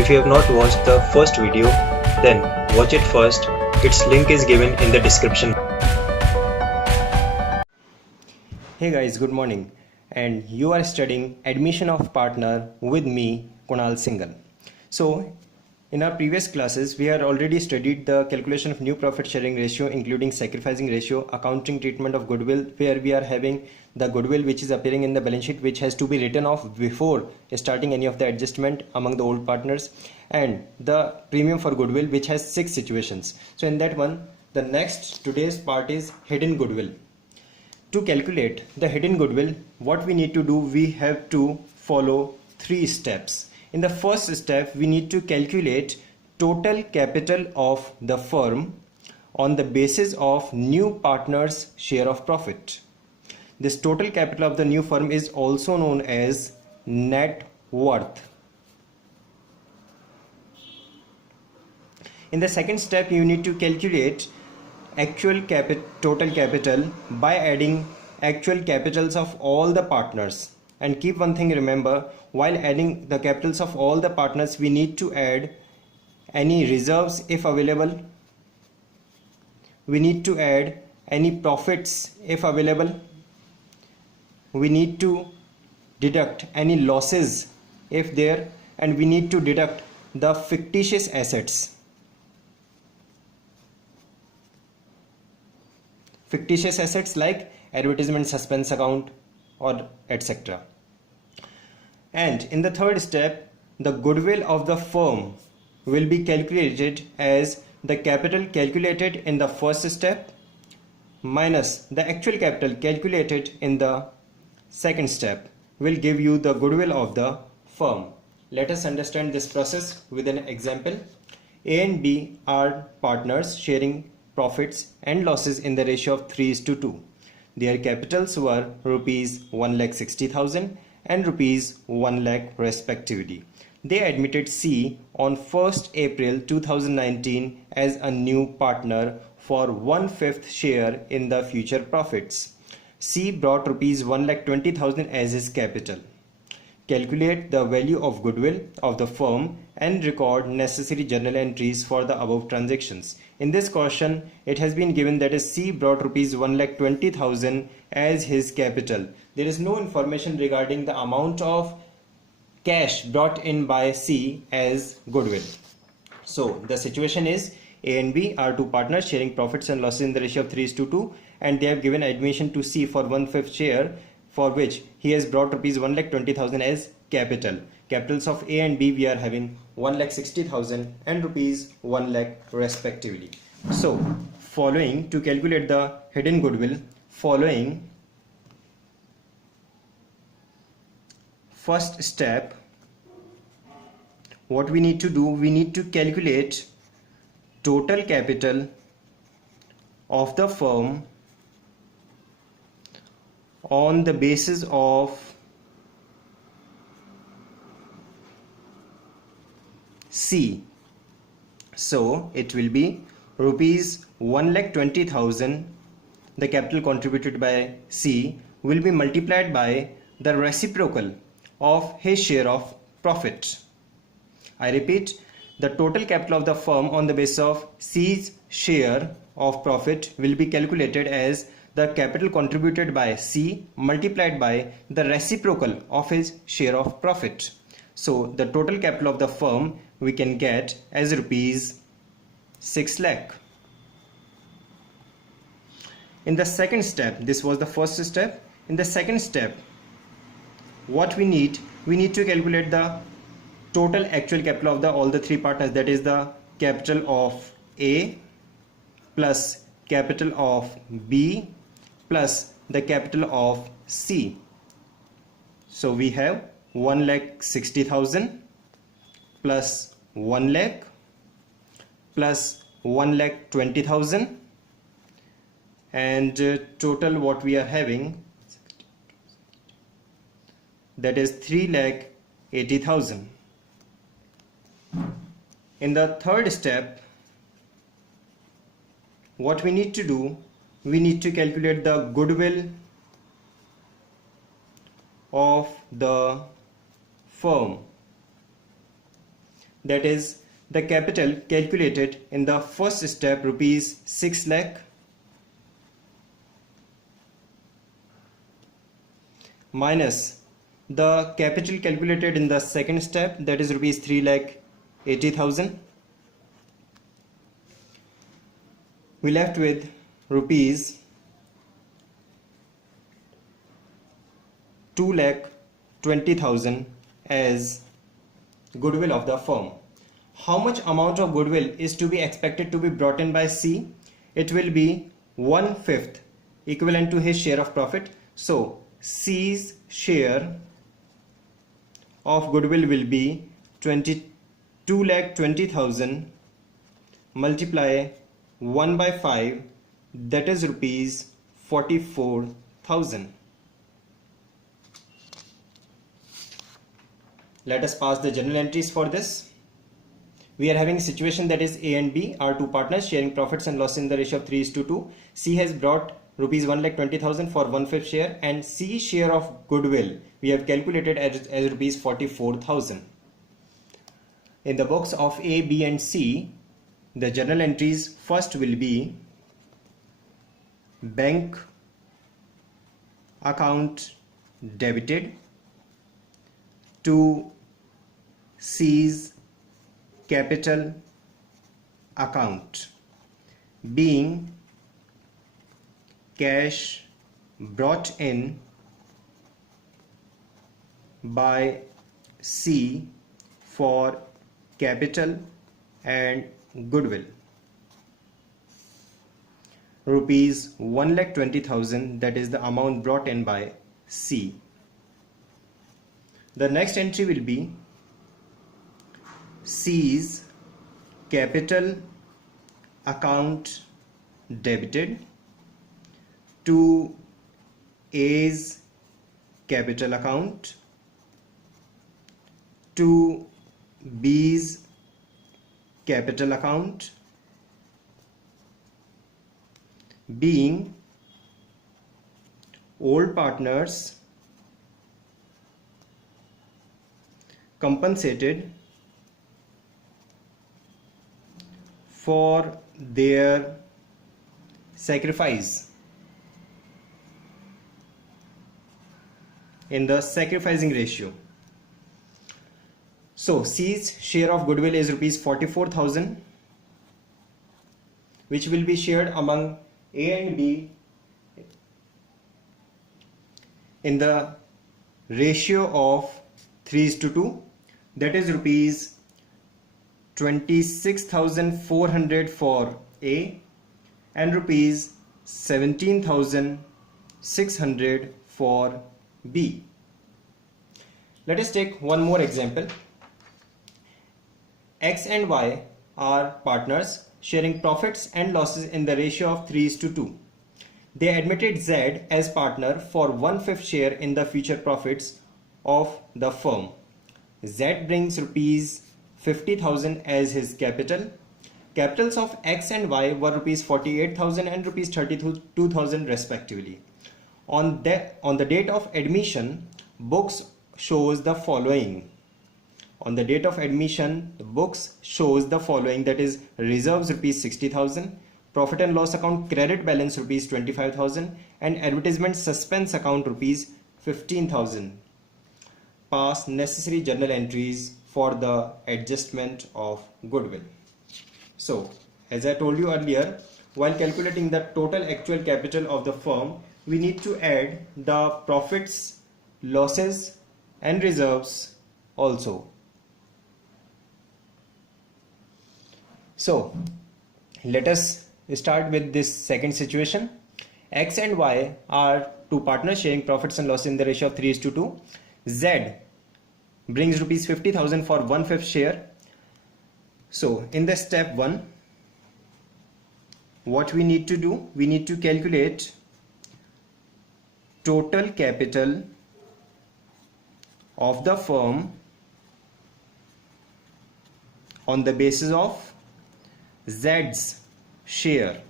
If you have not watched the first video, then watch it first. Its link is given in the description. Hey guys, good morning, and you are studying Admission of Partner with me, Kunal Singhal. So, in our previous classes, we had already studied the calculation of new profit sharing ratio, including sacrificing ratio, accounting treatment of goodwill, where we are having the goodwill which is appearing in the balance sheet, which has to be written off before starting any of the adjustment among the old partners, and the premium for goodwill, which has 6 situations. So, in that one, today's part is hidden goodwill. To calculate the hidden goodwill, what we need to do, we have to follow 3 steps. In the first step, we need to calculate total capital of the firm on the basis of new partner's share of profit. This total capital of the new firm is also known as net worth. In the second step, you need to calculate total capital by adding actual capitals of all the partners. And keep one thing, remember, while adding the capitals of all the partners, we need to add any reserves if available. We need to add any profits if available. We need to deduct any losses if there, and we need to deduct the fictitious assets. Fictitious assets like advertisement suspense account or etc. And in the third step, the goodwill of the firm will be calculated as the capital calculated in the first step minus the actual capital calculated in the second step will give you the goodwill of the firm. Let us understand this process with an example. A and B are partners sharing profits and losses in the ratio of 3:2. Their capitals were rupees 1,60,000 and rupees 1 lakh respectively. They admitted C on 1st April 2019 as a new partner for 1/5 share in the future profits. C brought rupees 1,20,000 as his capital. Calculate the value of goodwill of the firm and record necessary journal entries for the above transactions. In this question, it has been given that is C brought rupees 1,20,000 as his capital. There is no information regarding the amount of cash brought in by C as goodwill. So the situation is A and B are 2 partners sharing profits and losses in the ratio of 3:2, and they have given admission to C for 1/5 share, for which he has brought rupees 1,20,000 as capital. Capitals of A and B we are having 1,60,000 and rupees 1 lakh respectively. So following, to calculate the hidden goodwill, following first step, what we need to do, we need to calculate total capital of the firm on the basis of C. So it will be rupees 1,20,000, the capital contributed by C, will be multiplied by the reciprocal of his share of profit. I repeat, the total capital of the firm on the basis of C's share of profit will be calculated as the capital contributed by C multiplied by the reciprocal of his share of profit. So the total capital of the firm we can get as rupees 6 lakh. In the second step, this was the first step. In the second step, what we need to calculate the total actual capital of all the 3 partners, that is the capital of A plus capital of B plus the capital of C. So we have 1,60,000 plus 1 lakh plus 1,20,000, and total what we are having, that is 3,80,000. In the third step, what we need to do, we need to calculate the goodwill of the firm that is the capital calculated in the first step, rupees 6 lakh, minus the capital calculated in the second step, that is rupees 3 lakh 80,000. We left with rupees 2 lakh 20,000 as goodwill of the firm. How much amount of goodwill is to be expected to be brought in by C? It will be 1/5, equivalent to his share of profit. So C's share of goodwill will be 22 lakh 20,000 multiply 1/5, that is rupees 44,000. Let us pass the journal entries for this. We are having a situation that is A and B are two partners sharing profits and losses in the ratio of 3:2. C has brought rupees 1,20,000 for 1/5 share, and C share of goodwill we have calculated as rupees 44,000. In the books of A, B and C, the journal entries first will be bank account debited to C's capital account, being cash brought in by C for capital and goodwill, rupees 1,20,000, that is the amount brought in by C. The next entry will be C's capital account debited to A's capital account to B's capital account, being old partners compensated for their sacrifice in the sacrificing ratio. So C's share of goodwill is rupees 44,000, which will be shared among A and B in the ratio of 3:2, that is rupees 26,400 for A and rupees 17,600 for B. Let us take one more example. X and Y are partners sharing profits and losses in the ratio of 3:2. They admitted Z as partner for 1/5 share in the future profits of the firm. Z brings rupees 50,000 as his capital. Capitals of X and Y were rupees 48,000 and rupees 32,000 respectively. On the date of admission, books shows the following. On the date of admission, the books shows the following, that is reserves rupees 60,000, profit and loss account credit balance rupees 25,000 and advertisement suspense account rupees 15,000. Pass necessary journal entries for the adjustment of goodwill. So, as I told you earlier, while calculating the total actual capital of the firm, we need to add the profits, losses and reserves also. So, let us start with this second situation. X and Y are two partners sharing profits and losses in the ratio of 3:2. Z brings rupees 50,000 for 1/5 share. So, in the step 1, what we need to do? We need to calculate total capital of the firm on the basis of Z's share,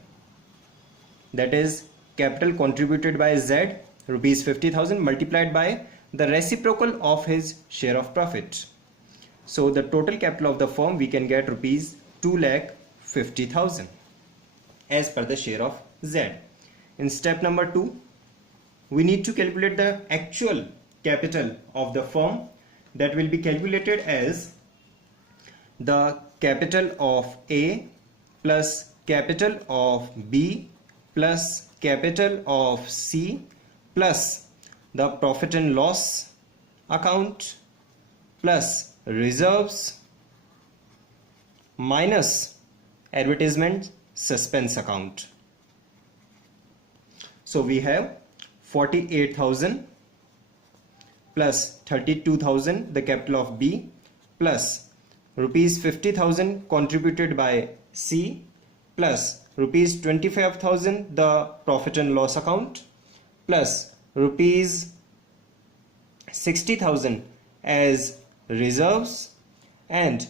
that is capital contributed by Z rupees 50,000 multiplied by the reciprocal of his share of profit. So the total capital of the firm we can get rupees 2,50,000 as per the share of Z. In step number 2, we need to calculate the actual capital of the firm. That will be calculated as the capital of A plus capital of B plus capital of C plus the profit and loss account plus reserves minus advertisement suspense account. So we have 48,000 plus 32,000 the capital of B plus rupees 50,000 contributed by C plus rupees 25,000 the profit and loss account plus rupees 60,000 as reserves and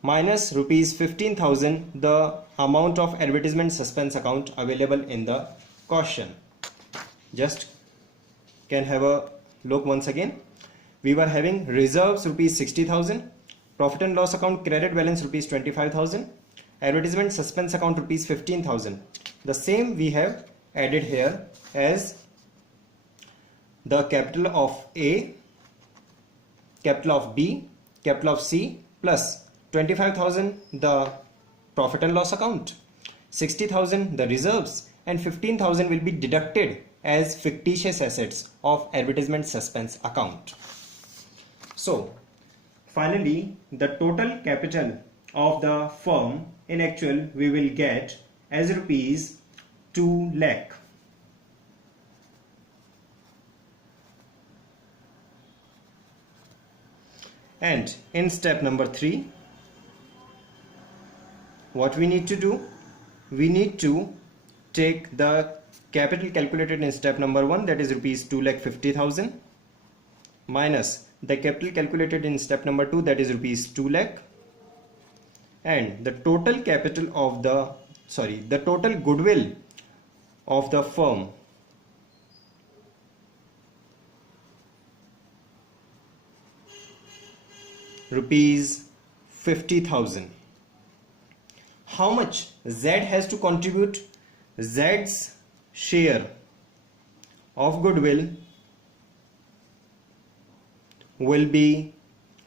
minus rupees 15,000 the amount of advertisement suspense account available in the question. Just can have a look once again. We were having reserves rupees 60,000, profit and loss account credit balance rupees 25,000, advertisement suspense account rupees 15,000. The same we have added here as the capital of A, capital of B, capital of C plus 25,000 the profit and loss account, 60,000 the reserves, and 15,000 will be deducted as fictitious assets of advertisement suspense account. So finally the total capital of the firm in actual we will get as rupees 2 lakh. And in step number 3, what we need to do? We need to take the capital calculated in step number 1, that is rupees 2,50,000, minus the capital calculated in step number 2, that is rupees 2 lakh, and the total capital of the total goodwill of the firm rupees 50,000. How much Z has to contribute? Z's share of goodwill will be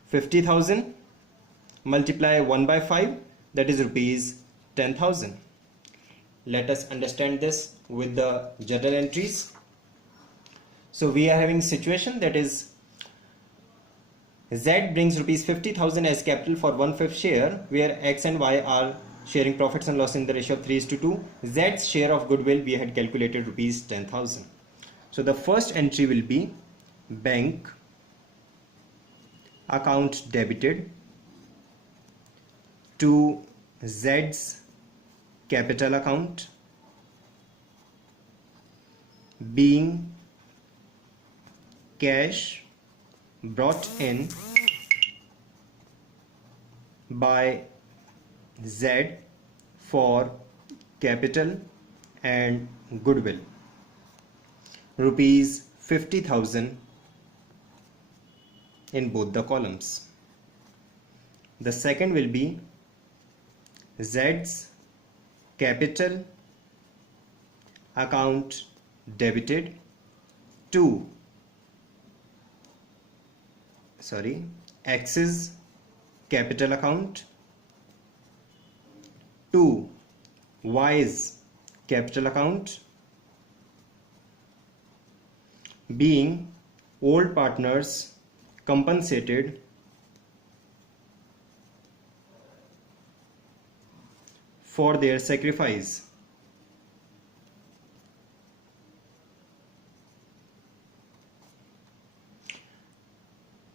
50,000 multiply 1 by 5, that is rupees 10,000. Let us understand this with the journal entries. So we are having situation that is Z brings rupees 50,000 as capital for 1/5 share, where X and Y are sharing profits and loss in the ratio of 3:2. Z's share of goodwill we had calculated rupees 10,000. So the first entry will be bank account debited to Z's capital account being cash brought in by Z for capital and goodwill, rupees 50,000 in both the columns. The second will be Z's capital account debited to X's capital account to Y's capital account being old partners compensated for their sacrifice.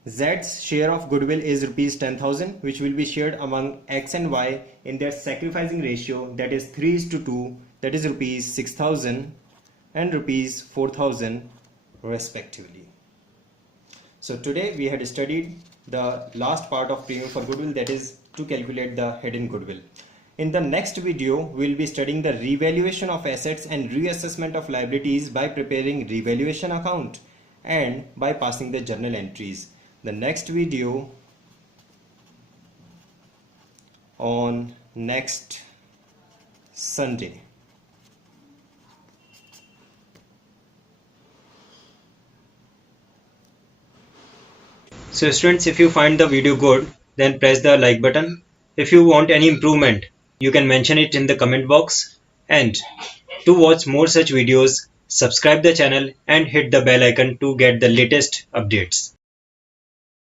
Z's share of goodwill is rupees 10,000, which will be shared among X and Y in their sacrificing ratio, that is 3:2, that is rupees 6,000 and rupees 4,000 respectively. So today we had studied the last part of premium for goodwill, that is to calculate the hidden goodwill. In the next video, we will be studying the revaluation of assets and reassessment of liabilities by preparing revaluation account and by passing the journal entries. The next video on next Sunday. So students, if you find the video good, then press the like button. If you want any improvement, you can mention it in the comment box. And to watch more such videos, subscribe the channel and hit the bell icon to get the latest updates.